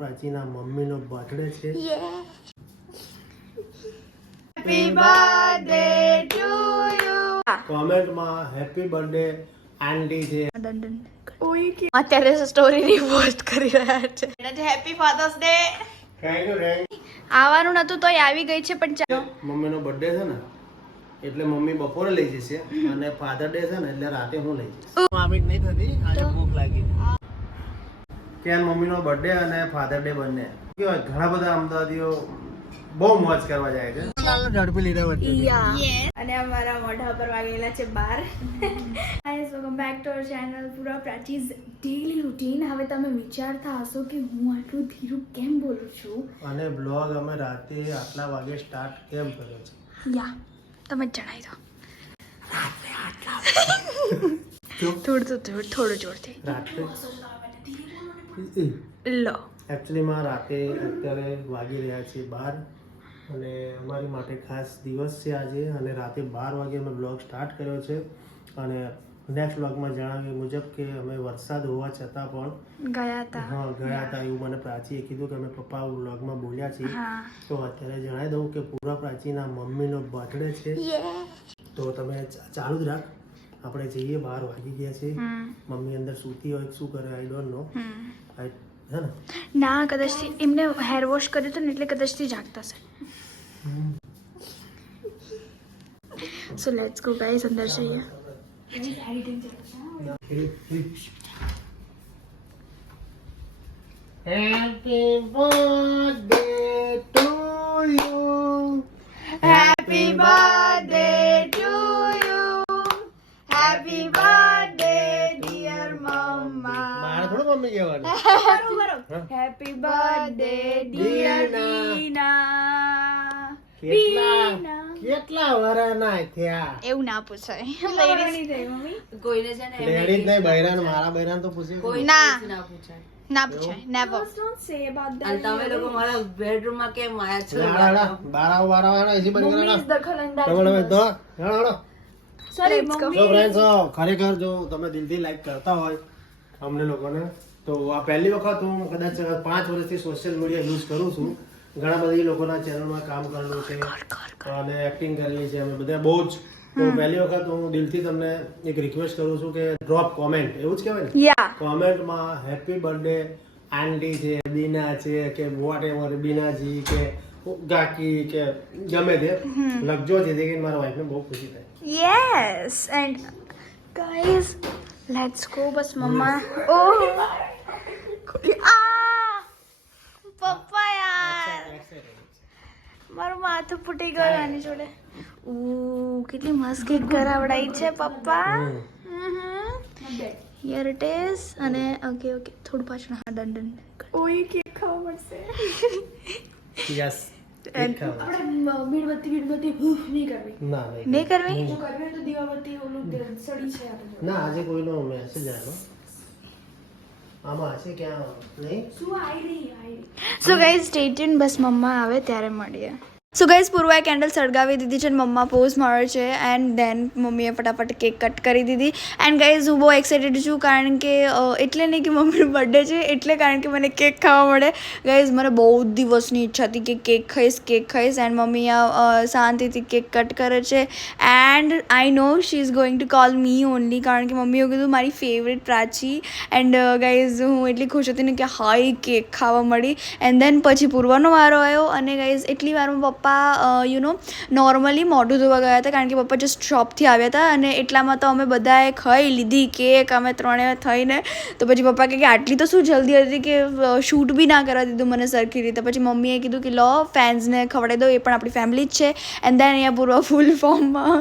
પ્રાચીના મમ્મીનો બર્થડે છે. Happy birthday to you. કોમેન્ટમાં હેપી બર્થડે આંટી છે. અત્યારે સ્ટોરી રિપોસ્ટ કરી રહ્યા છે. Happy father's day. Thank you. આવવાનું નતું તોય આવી ગઈ છે પણ ચાલો. મમ્મીનો બર્થડે છે ને એટલે મમ્મી બપોરે લઈ જશે અને ફાધર ડે છે ને એટલે રાતે હું લઈ જઈશ. મામી નહીં થતી, આજે ભૂખ લાગી. કેમ મમ્મીનો બર્થડે અને ફાધર ડે બંને કેવાય ઘણા બધા અમદાવાદીઓ બહુ મોજ કરવા જાય છે. ઝડપી લીધા વચ્ચે અને અમારા મોઢા પર વાગેલા છે 12. Guys welcome back to our channel પૂરા પ્રાચીઝ ડેલી રૂટીન. હવે તમે વિચારતા હશો કે હું આટલું ધીરું કેમ બોલું છું અને બ્લોગ અમે રાતે આટલા વાગે સ્ટાર્ટ કેમ કર્યો છે. યા તમે જ જણાવી દો. થોડું જોરથી રાત્રે લો. એકચ્યુઅલીમાં રાતે અત્યારે વાગી રહ્યા છે 12 અને અમારી માટે ખાસ દિવસ છે આજે અને રાતે 12 વાગે અમે બ્લોગ સ્ટાર્ટ કર્યો છે અને નેક્સ્ટ બ્લોગમાં જણાવ્યું મુજબ કે અમે વરસાદ હોવા છતાં પણ ગયા હતા એવું મને પ્રાચીએ કીધું કે અમે પપ્પા બ્લોગમાં બોલ્યા છીએ. તો અત્યારે જણાવી દઉં કે પૂરા પ્રાચીના મમ્મીનો બર્થડે છે. તો તમે ચાલુ જ રાખ, આપણે જઈએ. 12 વાગી ગયા છે. મમ્મી અંદર સૂતી હોય શું કરે આઈ ડોન્ટ નો. હે ને ના કદાચથી એમને હેર વોશ કર્યું હતું ને એટલે કદાચથી જાગતા છે. સો લેટ્સ ગો ગાઈસ, અંદર જઈએ. Happy birthday to you. Happy birthday to you. Happy birthday dear મમ્મા. મારે થોડું મમ્મી કહેવાનું. Happy birthday dear Dina. કેટલા વરાના થયા એવું ના પૂછાય. કોઈને છે ને લેડીઝ નહીં, બૈરાન મારા બૈરાન તો પૂછે ના ના પૂછાય. ના પૂછાય. નેવર. અને તમે લોકો મારા બેડરૂમ માં કેમ આયા છો? બારા એસી બંધ કરેલા ખરેખર જો તમે દિલથી લાઈક કરતા હોય અમને લોકોને તો આ પહેલી વખત હું કદાચ 5 વર્ષથી સોશિયલ મીડિયા યુઝ કરું છું. ઘણા બધા લોકોના ચેનલમાં કામ કરેલું છે અને એક્ટિંગ કરેલી છે અમે બધા બહુ જ. તો પહેલી વખત હું દિલથી તમને એક રિક્વેસ્ટ કરું છું કે ડ્રોપ કોમેન્ટ, એવું જ કહેવાય ને, કોમેન્ટમાં હેપી બર્થડે આંટી છે, બીના છે કે વોટ એવર, બીનાજી કે ગાકી કે ગમે તે લખજો, જેથી કરીને મારા વાઈફને બહુ ખુશી થાય. Yes, and guys, let's go. Bus mamma. Oh, પપ્પા યાર, મારું માથું ફૂટી ગયું આની જોડે. કેટલી મસ્ત કેક કરાવડાઈ છે પપ્પા. Here it is. અને ઓકે થોડું પાછળ. હા ડન. ઓય કેક ખાવા મળશે. યસ. નહીં કરવી. ના આજે કોઈનો મેસેજ આવ્યો આમાં હશે ક્યાં નહીં. So guys stay tune. બસ મમ્મા આવે ત્યારે મળીએ. સો ગાઈઝ પૂર્વાએ કેન્ડલ સળગાવી દીધી છે અને મમ્મા પોઝ મારે છે એન્ડ દેન મમ્મીએ ફટાફટ કેક કટ કરી દીધી. એન્ડ ગાઈઝ હું બહુ એક્સાઇટેડ છું કારણ કે એટલે નહીં કે મમ્મીનો બર્થડે છે એટલે, કારણ કે મને કેક ખાવા મળે. ગાઈઝ મને બહુ દિવસની ઈચ્છા હતી કે કેક ખાઈશ એન્ડ મમ્મી આ શાંતિથી કેક કટ કરે છે. And I know she is going to call me only, કારણ કે મમ્મીએ કીધું મારી ફેવરેટ પ્રાચી. એન્ડ ગાઈઝ હું એટલી ખુશ હતી ને કે હાઈ કેક ખાવા મળી. એન્ડ દેન પછી પૂર્વાનો વારો આવ્યો અને ગાઈઝ એટલી વારમાં પપ્પા નોર્મલી મોઢું ધોવા ગયા હતા કારણ કે પપ્પા જસ્ટ શોપથી આવ્યા હતા અને એટલામાં તો અમે બધાએ ખાઈ લીધી કેક અમે ત્રણે થઈને. તો પછી પપ્પા કે આટલી તો શું જલ્દી હતી કે શૂટ બી ના કરવા દીધું મને સરખી રીતે. પછી મમ્મીએ કીધું કે લો ફેન્સને ખવડાવી દો, એ પણ આપણી ફેમિલી જ છે. એન્ડ દેન અહીંયા પૂરો ફૂલ ફોર્મમાં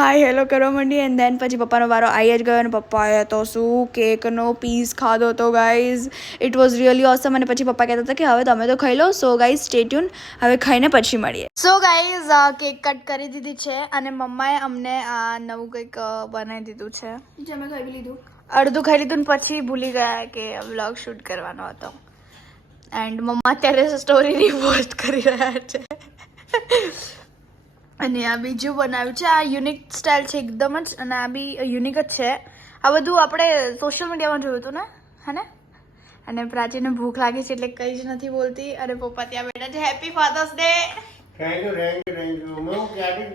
હાય હેલો કરવા માંડી. એન્ડ દેન પછી પપ્પાનો વારો આવી જ ગયો અને પપ્પાએ તો શું કેકનો પીસ ખાધો હતો ગાઈઝ. ઇટ વોઝ રિયલી ઓસમ. અને પછી પપ્પા કહેતા હતા કે હવે તમે તો ખાઈ લો. સો ગાઈઝ સ્ટે ટ્યુન, હવે ખાઈને પછી મળીએ. સો ગાઈઝ કેક કટ કરી દીધી છે અને મમ્માએ અમને આ નવું કંઈક બનાવી દીધું છે. અમે ખાઈ લીધું, અડધું ખાઈ લીધું ને પછી ભૂલી ગયા કે વ્લોગ શૂટ કરવાનો હતો. એન્ડ મમ્મા અત્યારે સ્ટોરી રિપોસ્ટ કરી રહ્યા છે. અને આ બીજું બનાવ્યું છે. આ યુનિક સ્ટાઇલ છે એકદમ જ, અને આ બી યુનિક જ છે. આ બધું આપણે સોશિયલ મીડિયામાં જોયું હતું ને, હે ને? અને પ્રાચીને ભૂખ લાગી છે એટલે કંઈ જ નથી બોલતી અને પપ્પા ત્યાં બેઠા છે. Happy father's day. Thank you. હું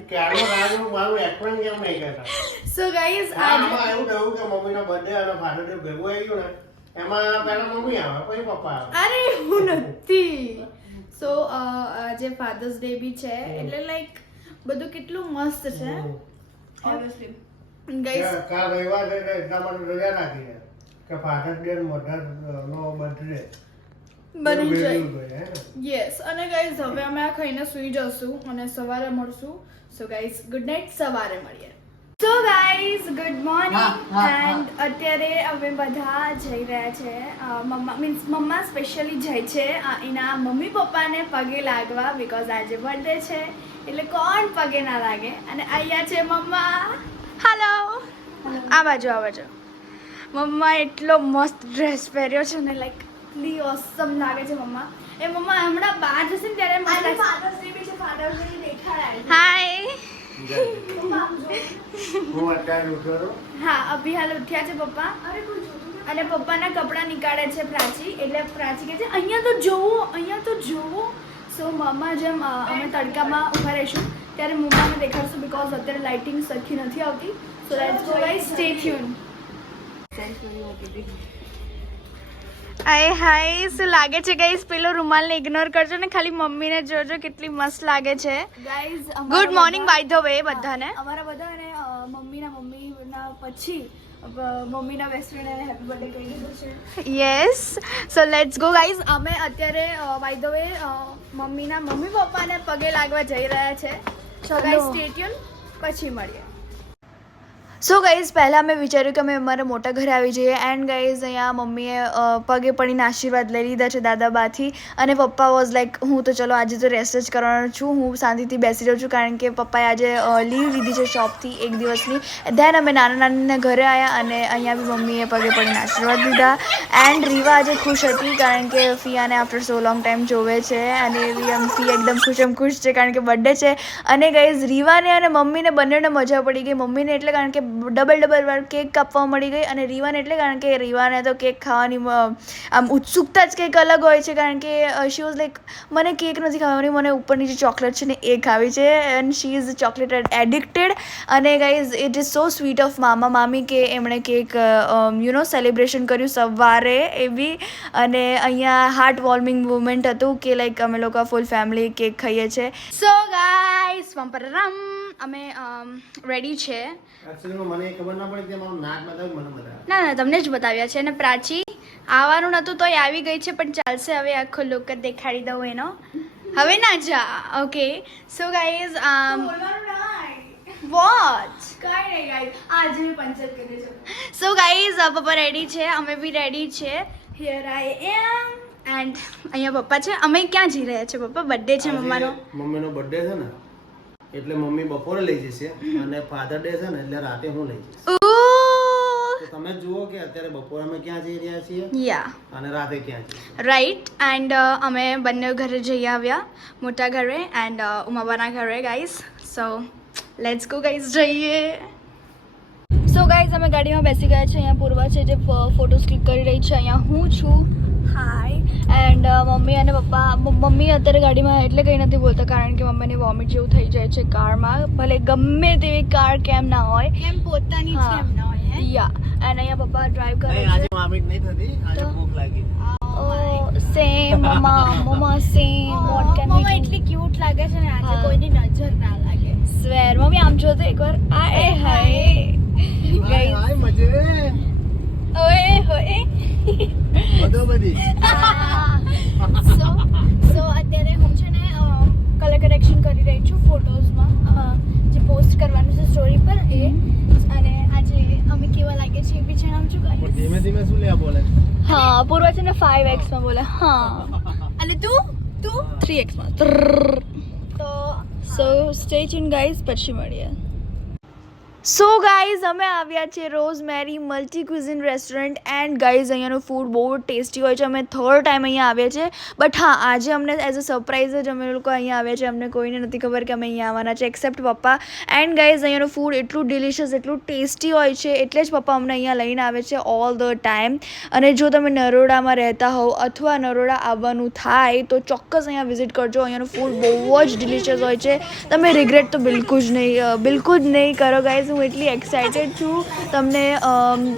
ક્યારનો રાહ જોઉં, મારું એક્સપ્લેન કેમ નહીં કરતા? સો ગાઈઝ આમાં એવું થયું કે મમ્મીનો બર્થડે અને ફાધર ડે ભેગું આવી ગયું ને, એમાં પહેલા મમ્મી આવે પછી પપ્પા આવે. અરે હું નથી. સો આજે ફાધર્સ ડે બી છે એટલે લાઈક બધું કેટલું મસ્ત છે. ઓબ્વિયસલી ગાઈઝ કાલ રવિવાર છે એટલે એટલા માટે રજા રાખી છે કે ફાધર ડે અને મધર નો બર્થડે બની જાય. યસ. અને ગાઈઝ હવે અમે આ ખાઈને સૂઈ જશું અને સવારે મળશું. સો ગાઈઝ ગુડ નાઇટ, સવારે મળીએ. So guys good morning and અત્યારે અમે બધા જઈ રહ્યા છે મમ્મા સ્પેશિયલી જાય છે એના મમ્મી પપ્પાને પગે લાગવા બીકોઝ આજે બર્થડે છે એટલે કોણ પગે ના લાગે. અને અહીંયા છે મમ્મા. હાલો. આ બાજુ મમ્મા એટલો મસ્ત ડ્રેસ પહેર્યો છે ને લાઈક એટલી ઓસમ લાગે છે મમ્મા. એ મમ્મા હમણાં બહાર જશે ને ત્યારે ફાધર્સ ડે બી છે. ફાધર્સ ડે દેખાડાય. હાય. હું અત્યારે ઉઠ્યો. હા અભી હાલ ઉઠ્યા છે પપ્પા અને પપ્પાના કપડાં નીકાળે છે પ્રાચી. એટલે પ્રાચી કહે છે અહીંયા તો જોવો. સો મમ્મા જેમ અમે તડકામાં ઊભા રહીશું ત્યારે મમ્માને દેખાડશું બીકોઝ અત્યારે લાઇટિંગ સરખી નથી આવતી. So let's go guys, stay tune. Hi શું લાગે છે ગાઈઝ? પેલો રૂમાલને ઇગ્નોર કરજો ને, ખાલી મમ્મીને જોજો કેટલી મસ્ત લાગે છે. Guys good morning by the way બધાને. અમારા બધાને મમ્મીના પછી મમ્મીના બેસ્ટ ફ્રેન્ડને હેપી બર્થડે કહી દીધું છે. Yes. So let's go guys. અમે અત્યારે બાય ધ વે મમ્મીના મમ્મી પપ્પાને પગે લાગવા જઈ રહ્યા છે. સો ગાઈઝ સ્ટે ટ્યુન, પછી મળીએ. સો ગાઈઝ પહેલાં મેં વિચાર્યું કે અમે અમારા મોટા ઘરે આવી જઈએ એન્ડ ગાઈઝ અહીંયા મમ્મીએ પગે પડીને આશીર્વાદ લઈ લીધા છે દાદાબાથી. અને પપ્પા વોઝ લાઈક હું તો ચલો આજે તો રેસ્ટ જ કરવાનો છું, હું શાંતિથી બેસી રહ્યો છું કારણ કે પપ્પાએ આજે લીવ લીધી છે શોપથી એક દિવસની. ધેન અમે નાના નાનીના ઘરે આવ્યા અને અહીંયા બી મમ્મીએ પગે પડીને આશીર્વાદ લીધા. એન્ડ રીવા આજે ખુશ હતી કારણ કે ફિયાને આફ્ટર સો લોંગ ટાઈમ જોવે છે અને ફી એકદમ ખુશ છે કારણ કે બર્થડે છે. અને ગાઈઝ રીવાને અને મમ્મીને બંનેને મજા પડી ગઈ. મમ્મીને એટલે કારણ કે ડબલ વાર કેક કાપવા મળી ગઈ અને રીવાને એટલે કારણ કે રીવાને તો કેક ખાવાની આમ ઉત્સુકતા જ કંઈક અલગ હોય છે કારણ કે શી વોઝ લાઈક મને કેક નથી ખાવાની, મને ઉપરની જે ચોકલેટ છે ને એ ખાવી છે and she is chocolate addicted. અને guys it is so sweet of મામી કે એમણે કેક સેલિબ્રેશન કર્યું સવારે એવી. અને અહીંયા હાર્ટ વોર્મિંગ મુમેન્ટ હતું કે લાઈક અમે લોકો ફૂલ ફેમિલી કેક ખાઈએ છીએ. સો ગાઈઝ અમે રેડી છે. એકચ્યુઅલી મને ખબર ના પડી કે મારું નાક બતાવ્યું મને બતાવ્યું. ના તમને જ બતાવ્યા છે. અને પ્રાચી આવવાનું નહોતું તોય આવી ગઈ છે પણ ચાલશે. હવે આખો લુક જ દેખાડી દઉં એનો. હવે ના જા. ઓકે સો ગાઈઝ વોચ કઈ નહીં ગાઈઝ આજે મેં પંચર કરી છે. સો ગાઈઝ પપ્પા રેડી છે, અમે બી રેડી છે. હિયર આઈ એમ એન્ડ અહીંયા પપ્પા છે. અમે ક્યાં જઈ રહ્યા છે પપ્પા? બર્થડે છે મમ્માનો. મમ્મીનો બર્થડે છે ને એટલે મમ્મી બપોરે લઈ જશે અને ફાધર ડે છે ને એટલે રાતે હું લઈ જઈશ. તો તમે જુઓ કે અત્યારે બપોરે અમે ક્યાં જઈ રહ્યા છીએ યા અને રાતે ક્યાં જઈએ. રાઈટ. એન્ડ અમે બંને ઘરે જઈ આવ્યા, મોટા ઘરે એન્ડ ઉમાબાના ઘરે guys. So let's go guys, જઈએ. સો ગાઈઝ અમે ગાડીમાં બેસી ગયા છે. અહીંયા પૂર્વા છે જે ફોટોસ ક્લિક કરી રહી છે. અહીંયા હું છું. હાય. એન્ડ મમ્મી અને પપ્પા. મમ્મી અત્યારે ગાડીમાં એટલે કંઈ નથી બોલતા કારણ કે મમ્મીને વોમિટ જેવું થઈ જાય છે કારમાં, ભલે ગમે તેવી કાર કેમ ના હોય, કેમ પોતાની કેમ ના હોય. યા. એન્ડ અહીંયા પપ્પા ડ્રાઈવ કરે છે. આજે વોમિટ નહીં થતી, આજે ભૂખ લાગી. સેમ મમ્મા સેમ. વોટ કેન વી એટલી ક્યુટ લાગે છે ને આજે કોઈની નજર ના લાગે. સ્વેર. મમ્મી આમ જો તો એકવાર. આય હાય હાય મજે. ઓએ હોએ. બધો બધી. સો અત્યારે હું છે ને કલર કરેક્શન કરી રહી છું ફોટોઝમાં જે પોસ્ટ કરવાનું છે સ્ટોરી પર એ. અને આજે અમે કેવા લાગે છે એ બી જણાવું છું ગાઈસ. ધીમે ધીમે શું લે બોલે? હા પૂર્વ છે ને 5x માં બોલે. હા અને તું 3x માં. તો સો સ્ટે ટ્યુન ગાઈસ, પછી મળીએ. સો ગાઈઝ અમે આવ્યા છે rosemary multi cuisine restaurant and guys અહીંયાનું ફૂડ બહુ ટેસ્ટી હોય છે. અમે થર્ડ ટાઈમ અહીંયા આવ્યા છે. બટ હા, આજે અમને એઝ અ સરપ્રાઈઝ જ અમે લોકો અહીંયા આવ્યા છે. અમને કોઈને નથી ખબર કે અમે અહીંયા આવવાના છે એક્સેપ્ટ પપ્પા. એન્ડ ગાઈઝ અહીંયાનું ફૂડ એટલું ડિલિશિયસ, એટલું ટેસ્ટી હોય છે, એટલે જ પપ્પા અમને અહીંયા લઈને આવે છે ઓલ ધ ટાઈમ. અને જો તમે નરોડામાં રહેતા હોવ અથવા નરોડા આવવાનું થાય તો ચોક્કસ અહીંયા વિઝિટ કરજો. અહીંયાનું ફૂડ બહુ જ ડિલિશિયસ હોય છે. તમે રિગ્રેટ તો બિલકુલ જ નહીં કરો ગાઈઝ. હું એટલી એક્સાઇટેડ છું તમને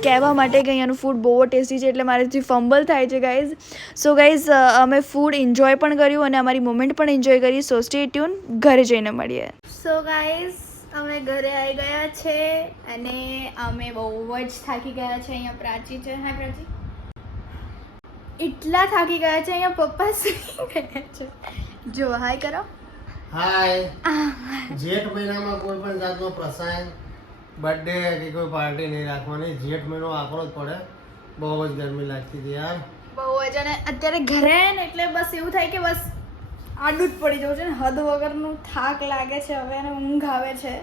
કહેવા માટે કે અહીંયાનું ફૂડ બહુ ટેસ્ટી છે, એટલે મારેથી ફમ્બલ થાય છે ગાઈઝ. સો ગાઈઝ અમે ફૂડ એન્જોય પણ કર્યું અને અમારી મોમેન્ટ પણ એન્જોય કરી. સો સ્ટે ટ્યુન, ઘરે જઈને મળીએ. સો ગાઈઝ અમે ઘરે આવી ગયા છે અને અમે બહુ જ થાકી ગયા છે. અહીંયા પ્રાચી છે. હા પ્રાચી, એટલા થાકી ગયા છે. અહીંયા પપ્પા સુઈ ગયા છે. જો હાય કરો. હાય. જેઠ મહિનામાં કોઈ પણ જાતનો પ્રસંગ, બર્થડે કે કોઈ પાર્ટી નહીં રાખવાની. જેઠ મહિનો આકરો જ પડે. બહુ જ ગરમી લાગતી હતી યાર, બહુ જ. અને અત્યારે ઘરે ને એટલે બસ એવું થાય કે બસ આડું જ પડી જવું છે ને, હદ વગરનું થાક લાગે છે હવે અને ઊંઘ આવે છે.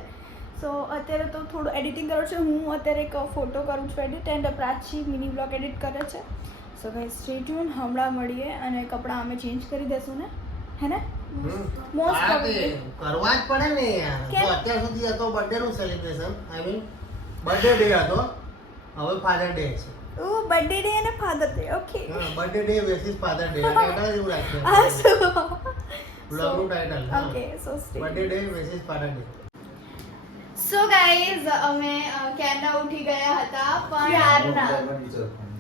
સો અત્યારે તો થોડું એડિટિંગ કરું છું. હું અત્યારે એક ફોટો કરું છું edit, and Prachi mini blog edit કરે છે. સો ગાઈઝ સ્ટે ટ્યુન, હમણાં મળીએ અને કપડાં અમે ચેન્જ કરી દેશું ને, હે ને? મોસ્ટ પ્રોબેબલી કરવા જ પડે ને યાર. તો અત્યાર સુધી હતો બર્થડે નું celebration, I mean birthday day હતો, હવે ફાધર ડે છે. ઓ બર્થડે ડે અને ફાધર ડે. ઓકે, હા, birthday day versus father day title એવું રાખ્યું બ્લોગ નું title. Okay, so stay. Birthday day versus father day. So guys અમે ક્યારના ઉઠી ગયા હતા પણ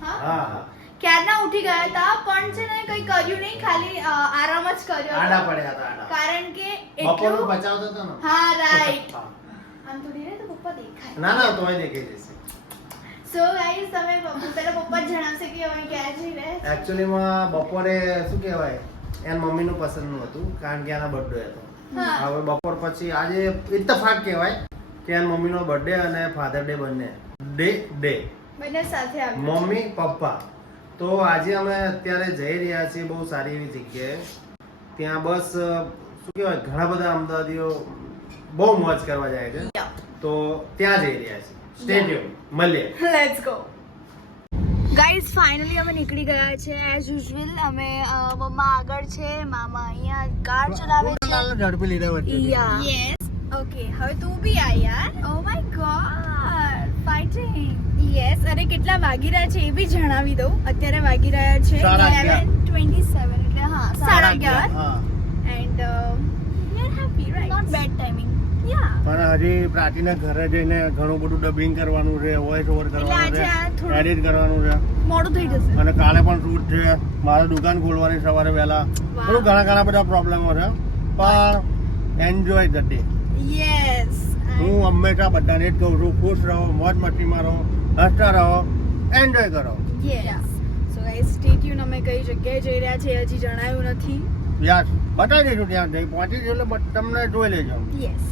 હા, ક્યારના ઉઠી ગયા હતા પણ છે ને કંઈ કર્યું નહીં, ખાલી આરામ જ કર્યો આડા હતો. પડ્યા હતા, આડા. કારણ કે બપોરનું એટલું બચાવતો હતો ને. હા રાઈટ. હા. આમ થોડી રે તો પપ્પા દેખાય. ના ના, તોય દેખાઈ જશે. સો ગાઈઝ તમે પેલા પપ્પા જ જણાવશે કે અમે ક્યાં જઈ રહ્યા. એકચ્યુઅલીમાં બપોરે શું કહેવાય, એન મમ્મીનું પસંદનું હતું કારણ કે એના બર્થડે હતો. હા. હવે બપોર પછી આજે ઇત્તફાક કહેવાય કે એન મમ્મીનો બર્થડે અને ફાધર ડે બંને ડે બંને સાથે આવ્યા. Mummy papa. તો આજે અમે અત્યારે જઈ રહ્યા છીએ બહુ સારી એવી જગ્યાએ. ત્યાં બસ શું કહેવાય, ઘણા બધા અમદાવાદીઓ બહુ મોજ કરવા જાય છે, તો ત્યાં જઈ રહ્યા છીએ. સ્ટેડિયમ મળીએ. Let's go. ગાઈઝ ફાઇનલી અમે નીકળી ગયા છે એઝ યુઝ્યુઅલ. અમે મમ્મા આગળ છે, મામા અહીંયા કાર ચલાવે છે. ઝડપી લીધા વચ્ચે. યસ. ઓકે, હવે તું બી આ યાર. Oh my God, fighting. Yes. અરે કેટલા વાગી રહ્યા છે એ બી જણાવી દઉં. અત્યારે વાગી રહ્યા છે 11:27, એટલે હા 11:30. હા. And we are happy, right? Not bad timing. Yeah. પણ હજી પ્રાચીના ઘરે જઈને ઘણું બધું ડબિંગ કરવાનું છે, વોઇસ ઓવર કરવાનું એટલે આજે આ છે, થોડું એડિટ કરવાનું છે, મોડું થઈ જશે. અને કાલે પણ શૂટ છે. મારે દુકાન ખોલવાની સવારે વહેલા. થોડું ઘણા બધા પ્રોબ્લેમો છે, પણ એન્જોય ધ ડે. યસ. હું હંમેશા બધાને જ કહું છું, ખુશ રહો, મોજ મસ્તીમાં રહો, હસતા રહો, એન્જોય કરો. યસ. સો ગાઈઝ સ્ટે ટ્યુન. અમે કઈ જગ્યાએ જઈ રહ્યા છે હજી જણાયું નથી. યસ, બતાવી દઈશું ત્યાં જઈ પહોંચી જઈએ એટલે તમને જોઈ લેજો. યસ.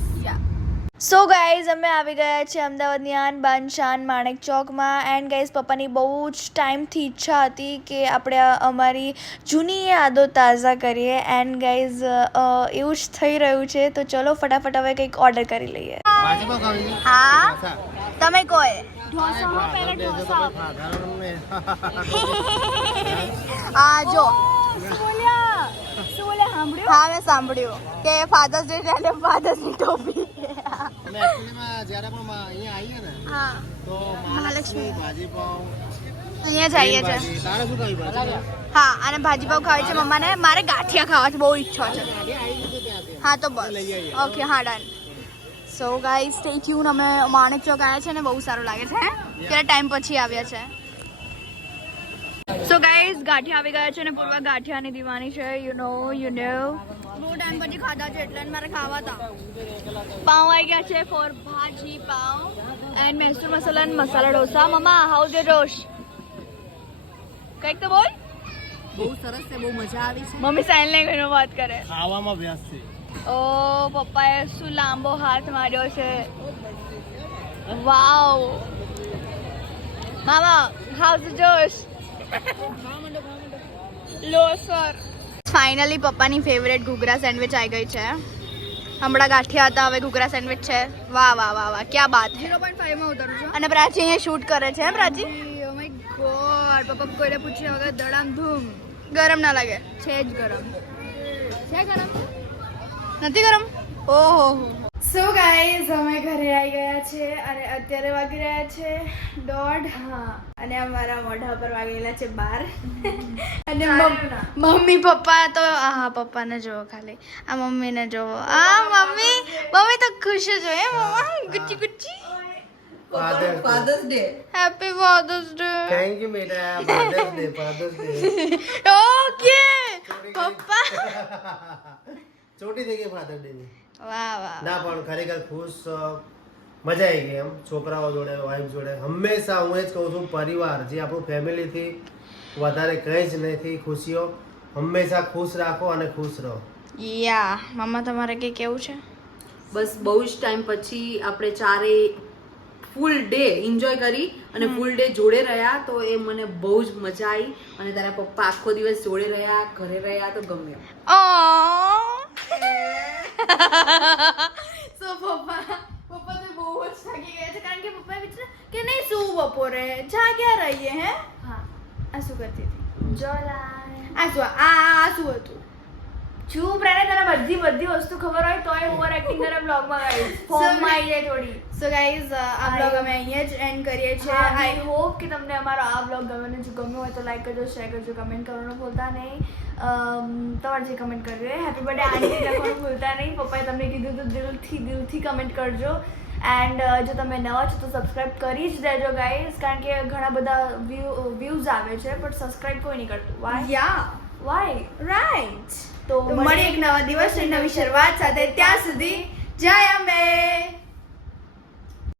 સો ગાઈઝ અમે આવી ગયા છે અમદાવાદની આન બાન શાન માણેક ચોકમાં. એન્ડ ગાઈઝ પપ્પાની બહુ જ ટાઈમથી ઈચ્છા હતી કે આપણે અમારી જૂની યાદો તાજા કરીએ. એન્ડ ગાઈઝ એવું જ થઈ રહ્યું છે. તો ચલો ફટાફટ હવે કંઈક ઓર્ડર કરી લઈએ. ભાજીમાં ખાવી છે? હા, તમે કહો. હા જો હા મેં સાંભળ્યું કે ફાધર્સ ડે એટલે ફાધર્સની ટોપી. અને એકચ્યુઅલીમાં જ્યારે પણ અહીંયા આવીએ ને, હા, તો મહાલક્ષ્મી ભાજી પાવ અહીંયા જઈએ છે. તારે શું ખાવી ભાજી? હા, અને ભાજી પાવ ખાવી છે મમ્માને. મારે ગાંઠિયા ખાવા બહુ ઈચ્છા છે. હા તો બસ. ઓકે, હા ડન. સો ગાઈઝ સ્ટે ટ્યુન. અમે માણેક ચોક આવ્યા છે ને બહુ સારું લાગે છે. ત્યારે ટાઈમ પછી આવ્યા છે. સો ગાઈઝ ગાંઠિયા આવી ગયા છે ને પૂર્વા ગાંઠિયાની દીવાની છે. યુ નો બહુ ટાઈમ પછી ખાધા છે એટલે મારે ખાવા હતા. પાઉં આવી ગયા છે ફોર ભાજી પાઉં એન્ડ મૈસૂર મસાલા અને મસાલા ઢોસા. મમ્મા હાઉ ઇઝ યોર રોશ? કંઈક તો બોલ. બહુ સરસ છે, બહુ મજા આવી છે. મમ્મી સાઇન લેંગ્વેજમાં વાત કરે. ખાવામાં વ્યસ્ત છે. ઓ પપ્પાએ શું લાંબો હાથ માર્યો છે. વાવ. મામા હાઉ ઇઝ જોશ? લો સર. ફાઇનલી પપ્પાની ફેવરેટ ઘૂઘરા સેન્ડવિચ આવી ગઈ છે. હમણાં ગાંઠિયા હતા, હવે ઘૂઘરા સેન્ડવિચ છે. વાહ વાહ વાહ વાહ, ક્યાં બાત હે. 0.5 માં ઉતરું છું. અને પ્રાચી અહીંયા શૂટ કરે છે. પ્રાચી ઓ માય ગોડ, પપ્પા કોઈને પૂછ્યા વગર દડામ ધૂમ. ગરમ ના લાગે? છે જ ગરમ. છે ગરમ? નથી ગરમ? ઓહો. સો ગાઈઝ, અમે ઘરે આવી ગયા છે અને અત્યારે વાગી રહ્યા છે 1:30. અને અમારા મોઢા પર વાગેલા છે 12. અને મમ્મી પપ્પા તો હા, પપ્પાને જોવો ખાલી, આ મમ્મીને જોવો. મમ્મી તો ખુશ જ હોય. મમ્મા ગુચ્ચી ગુચ્ચી. Father's day. Happy father's day. Thank you બેટા. Father's day. ઓકે પપ્પા. ચોટી થઈ ગઈ ફાધર ડે ની. વાહ વાહ. ના પણ ખરેખર ખુશ, મજા આવી ગઈ એમ છોકરાઓ જોડે, વાઈફ જોડે. હંમેશા હું એ જ કહું છું, પરિવાર જે આપણું ફેમિલીથી વધારે કંઈ જ નથી. ખુશીઓ હંમેશા ખુશ રાખો અને ખુશ રહો. યા મમ્મા, તમારે કંઈ કેવું છે? બસ બહુ જ ટાઈમ પછી આપણે ચારે ફૂલ ડે એન્જોય કરી અને ફૂલ ડે જોડે રહ્યા, તો એ મને બહુ જ મજા આવી. અને તારા પપ્પા આખો દિવસ જોડે રહ્યા, ઘરે રહ્યા, તો ગમ્યો. સો પપ્પા તો બહુ જ થાકી ગયા છે, કારણ કે પપ્પાએ વિચાર કે નહીં શું બપોરે જાગ્યા રહીએ. હે હા, આ શું કરતી હતી? આ શું શું હતું? ચૂપ રહે, તને બધી વસ્તુ ખબર હોય તોય ઓવર એક્ટિંગ કરે બ્લોગમાં. ગાઈસ ફોર્મમાં આવી જાય થોડી. સો ગાઈઝ, આ બ્લોગ અમે અહીંયા જ એન્ડ કરીએ છીએ. આઈ હોપ કે તમને અમારો આ બ્લોગ ગમ્યો હોય તો લાઈક કરજો, શેર કરજો, કમેન્ટ કરવાનું ભૂલતા નહીં. તમારે જે કમેન્ટ કરવી હોય, હેપી બર્થડે આંટી લખવાનું ભૂલતા નહીં. પપ્પાએ તમને કીધું તો દિલથી કમેન્ટ કરજો. એન્ડ જો તમે નવા છો તો સબસ્ક્રાઇબ કરી જ દેજો ગાઈઝ, કારણ કે ઘણા બધા વ્યૂઝ આવે છે પણ સબસ્ક્રાઇબ કોઈ નહીં કરતું. Why right. તો મળીએ એક નવા દિવસ, નવી શરૂઆત સાથે. ત્યાં સુધી જય અંબે.